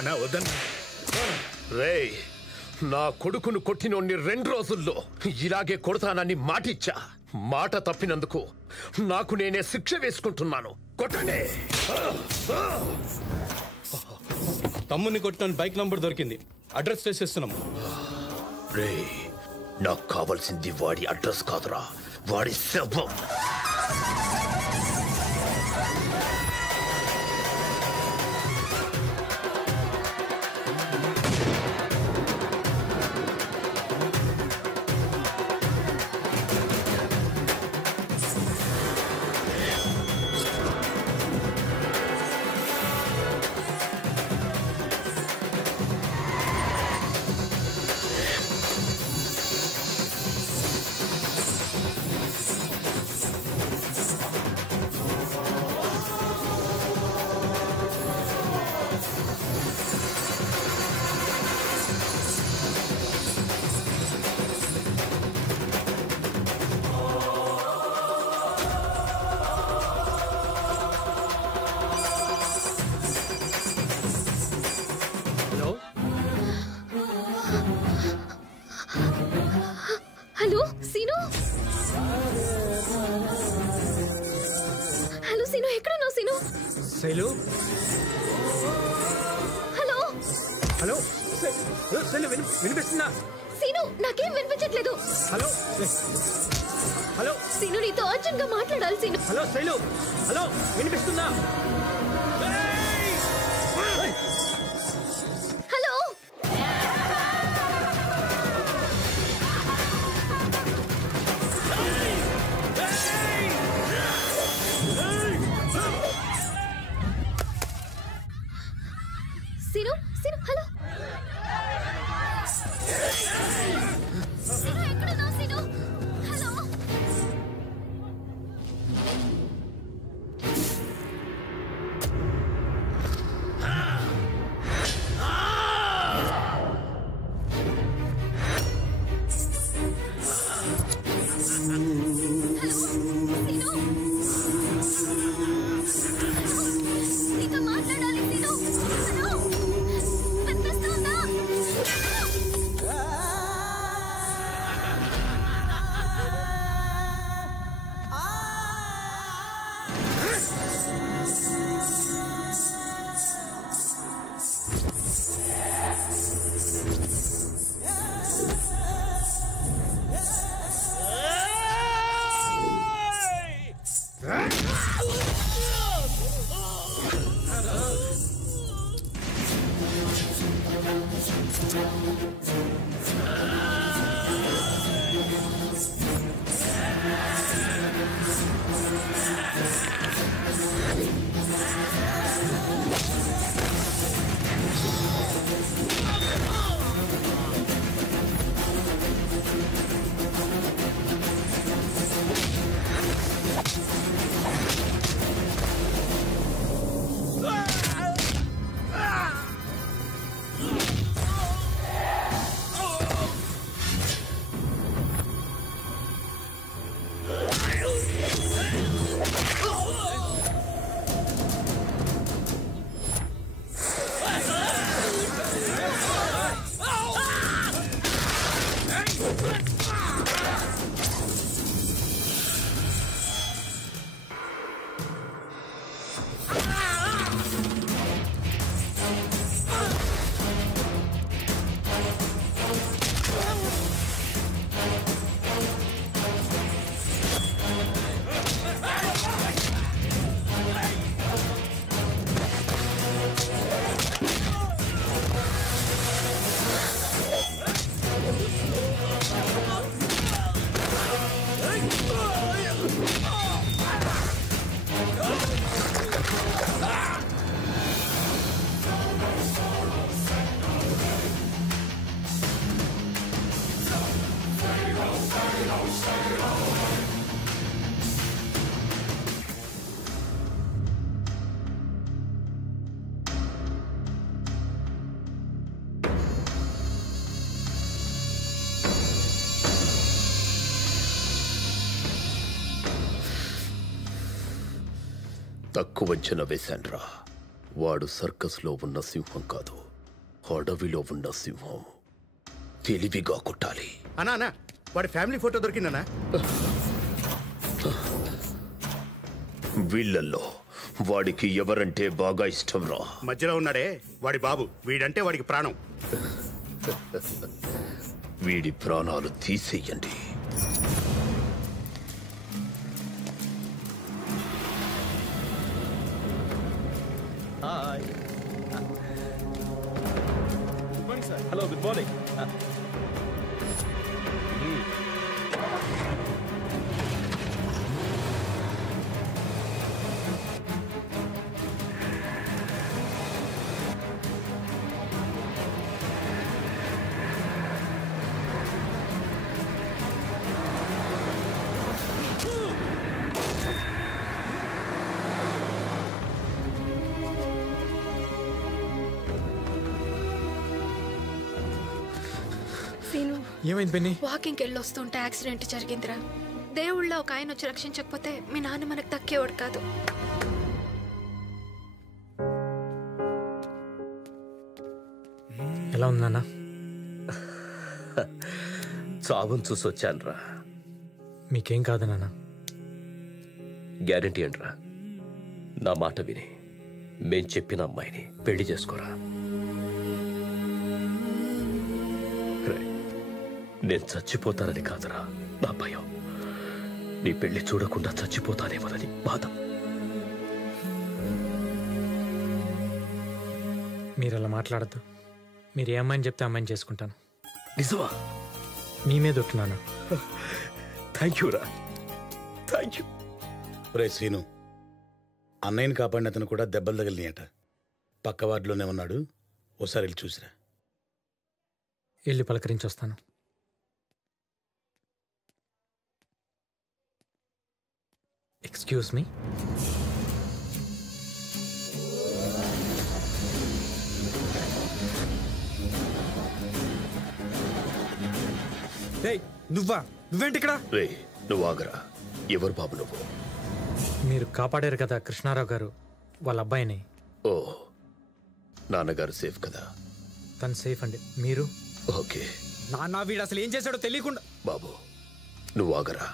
అన్నా వద్దన్నా. రేయ్, నా కొడుకును కొట్టినోన్ని 2 రోజుల్లో ఇలాగే కొడతానని మాటిచ్చా. మాట తప్పినందుకు నాకు నేనే శిక్ష వేసుకుంటున్నాను. కొట్టండి. తమ్ముని కొట్టిన బైక్ నంబర్ దొరికింది, అడ్రస్ చేసేస్తున్నాం. రేయ్, నాకు కావాల్సింది వాడి అడ్రస్ కాదురా, వాడి శవం. హలో సీను, హలో సీను, ఎక్కడున్నావు సీను? శైలు, హలో హలో శైలు, వినిపిస్తుందా? సీను, నాకేం వినిపించట్లేదు. హలో హలో సీను, నీతో అర్జెంట్ గా మాట్లాడాలి సీను. హలో శైలు, హలో వినిపిస్తుందా? హలో సీను, సీను, హలో సీను, ఎక్కడున్నావు సీను? హలో నీతో మాట్లాడాలి సీను. హలో, వినిపిస్తుందా? తక్కువ అంచనా వేశాన్రా. వాడు సర్కస్లో ఉన్న సింహం కాదు, అడవిలో ఉన్న సింహం తెలివిగా కొట్టాలి. అన్నా అన్నా వాడి ఫ్యామిలీ ఫోటో దొరికిందన్నా. వీళ్ళల్లో వాడికి ఎవరంటే బాగా ఇష్టం రా? మధ్యలో ఉన్నాడే వాడి బాబు, వీడంటే వాడికి ప్రాణం. వీడి ప్రాణాలు తీసేయండి. Hello, good morning. సీను, ఏమైంది బెన్నీ? వాకింగ్కి వెళ్ళి వస్తుంటే యాక్సిడెంట్ జరిగిందిరా. దేవుళ్ళ ఒక ఆయన వచ్చి రక్షించకపోతే మీ నాన్న మనకు దక్కేవాడు కాదు. ఎలా ఉందన్నా? చావును చూసొచ్చాను రా. మీకేం కాదు నాన్న. గ్యారంటీ అంట్రా. నా మాట విని మేం చెప్పిన అమ్మాయిని పెళ్లి చేసుకోరా. నేను చచ్చిపోతానని కాదురా నా భయం. నీ పెళ్లి చూడకుండా చచ్చిపోతానేమోనని బాధ. మీరు అలా మాట్లాడద్దు. మీరు ఏ అమ్మాయిని చెప్తే అమ్మాయిని చేసుకుంటాను. నిజమా? మీ మీద ఒట్టున్నాను. థ్యాంక్ యూ రా, థ్యాంక్ యూ. రే సీను, అన్నయ్యని కాపాడిన అతను కూడా దెబ్బలు తగిలినాయట. పక్క వార్డులోనే ఉన్నాడు, ఓసారి వెళ్ళి చూసిరా. వెళ్ళి పలకరించి వస్తాను. Excuse me. నువ్వేంటి ఇక్కడ? రే నువ్వు ఆగరా. ఎవరు బాబు నువ్వు? మీరు కాపాడారు కదా కృష్ణారావు గారు వాళ్ళ అబ్బాయిని. ఓ, నాన్నగారు సేఫ్ కదా? తను సేఫ్ అండి. మీరు? ఓకే. నాన్న వీడు అసలు ఏం చేశాడో తెలియకుండా. బాబు నువ్వు ఆగరా.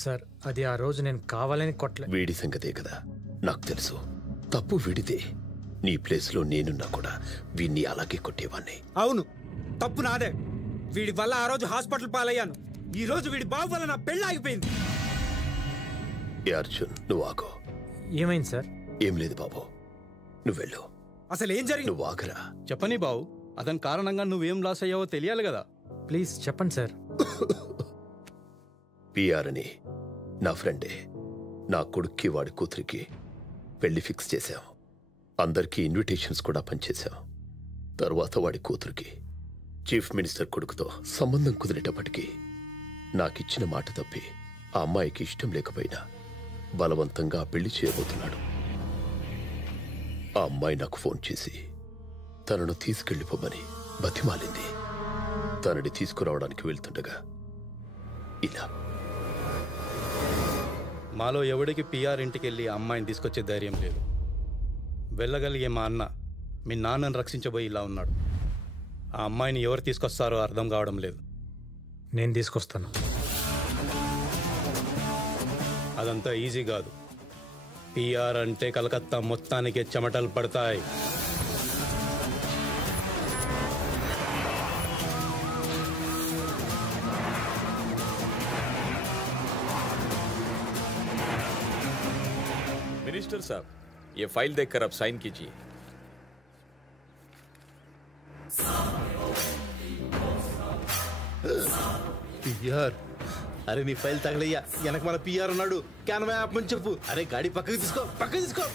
సార్, అది ఆ రోజు నేను కావాలని కొట్టలే. వీడి సంగతే కదా నాకు తెలుసు. తప్పు వీడితే. నీ ప్లేస్లో నేనున్నా కూడా వీడిని అలాగే కొట్టేవాణ్ణి. అవును, తప్పు నాదే. వీడి వల్ల ఆ రోజు హాస్పిటల్ పాలయ్యాను. ఈ రోజు వీడి బాబు వల్ల నా పెళ్ళి ఆగిపోయింది. ఏ అర్జున్, నువ్వు ఆగో. ఏమైంది సార్? ఏం లేదు బాబు, నువ్వు వెళ్ళు. అసలు ఏం జరిగింది? నువ్వు ఆగరా. చెప్పని బావు, అతని కారణంగా నువ్వేం లాస్ అయ్యావో తెలియాలి కదా. ప్లీజ్ చెప్పండి సార్. పిఆర్ అని నా ఫ్రెండే. నా కొడుక్కి వాడి కూతురికి పెళ్లి ఫిక్స్ చేశాం. అందరికీ ఇన్విటేషన్స్ కూడా పనిచేశాం. తర్వాత వాడి కూతురికి చీఫ్ మినిస్టర్ కొడుకుతో సంబంధం కుదిరేటప్పటికీ నాకిచ్చిన మాట తప్పి ఆ అమ్మాయికి ఇష్టం లేకపోయినా బలవంతంగా పెళ్లి చేయబోతున్నాడు. ఆ అమ్మాయి నాకు ఫోన్ చేసి తనను తీసుకెళ్లిపోమని బతిమాలింది. తనని తీసుకురావడానికి వెళ్తుండగా ఇలా. మాలో ఎవడికి పిఆర్ ఇంటికి వెళ్ళి ఆ అమ్మాయిని తీసుకొచ్చే ధైర్యం లేదు. వెళ్ళగలిగే మా అన్న మీ నాన్నను రక్షించబోయి ఇలా ఉన్నాడు. ఆ అమ్మాయిని ఎవరు తీసుకొస్తారో అర్థం కావడం లేదు. నేను తీసుకొస్తాను. అదంతా ఈజీ కాదు. పిఆర్ అంటే కలకత్తా మొత్తానికి చెమటలు పడతాయి. मिनिस्टर साहब, ये फाइल देखकर आप साइन कीजिए. పిఆర్, అరే నీ ఫైల్ తగలయ్యా. వెనక మన పిఆర్ ఉన్నాడు. క్యాన్ ఆపమని చెప్పు. అరే గాడి పక్కకి తీసుకో, పక్కకి తీసుకో.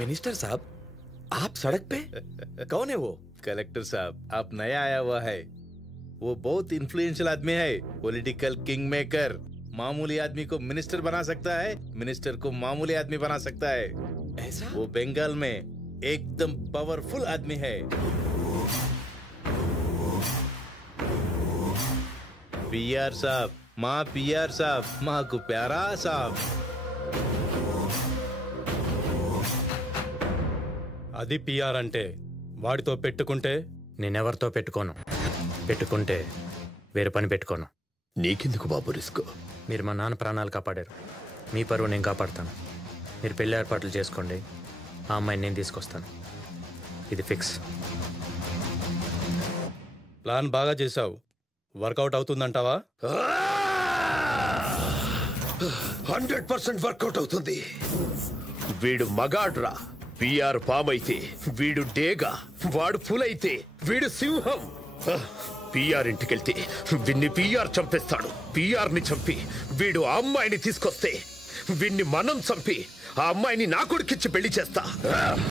मिनिस्टर साहब, आप सड़क पे? कौन है वो? कलेक्टर साहब, आप नया आया हुआ है. वो बहुत इन्फ्लुएंशियल आदमी है, पॉलिटिकल किंग मेकर। मामूली आदमी को मिनिस्टर बना सकता है, मिनिस्टर को मामूली आदमी बना सकता है। ऐसा? वो बंगाल में एकदम पावरफुल आदमी है। पीआर साहब, माँ पीआर साहब, माँ को प्यारा साहब। అది పిఆర్ అంటే వాడితో పెట్టుకుంటే నేనెవరితో పెట్టుకోను, పెట్టుకుంటే వేరే పని పెట్టుకోను. నీకెందుకు బాబు రిస్క్? మీరు మా నాన్న ప్రాణాలు కాపాడారు, మీ పరువు నేను కాపాడుతాను. మీరు పెళ్లి ఏర్పాట్లు చేసుకోండి, ఆ అమ్మాయిని నేను తీసుకొస్తాను. ఇది ఫిక్స్. ప్లాన్ బాగా చేసావు, వర్కౌట్ అవుతుందంటావా? 100% వర్కౌట్ అవుతుంది. వీడు మగాడ్రా. పిఆర్ పామ్ అయితే వీడు డేగా, వాడు పుల్ అయితే వీడు సింహం. పిఆర్ ఇంటికెళ్తే వీడిని పిఆర్ చంపేస్తాడు. పిఆర్ ని చంపి వీడు ఆ అమ్మాయిని తీసుకొస్తే వీడిని మనం చంపి ఆ అమ్మాయిని నా కొడుకిచ్చి పెళ్లి చేస్తా.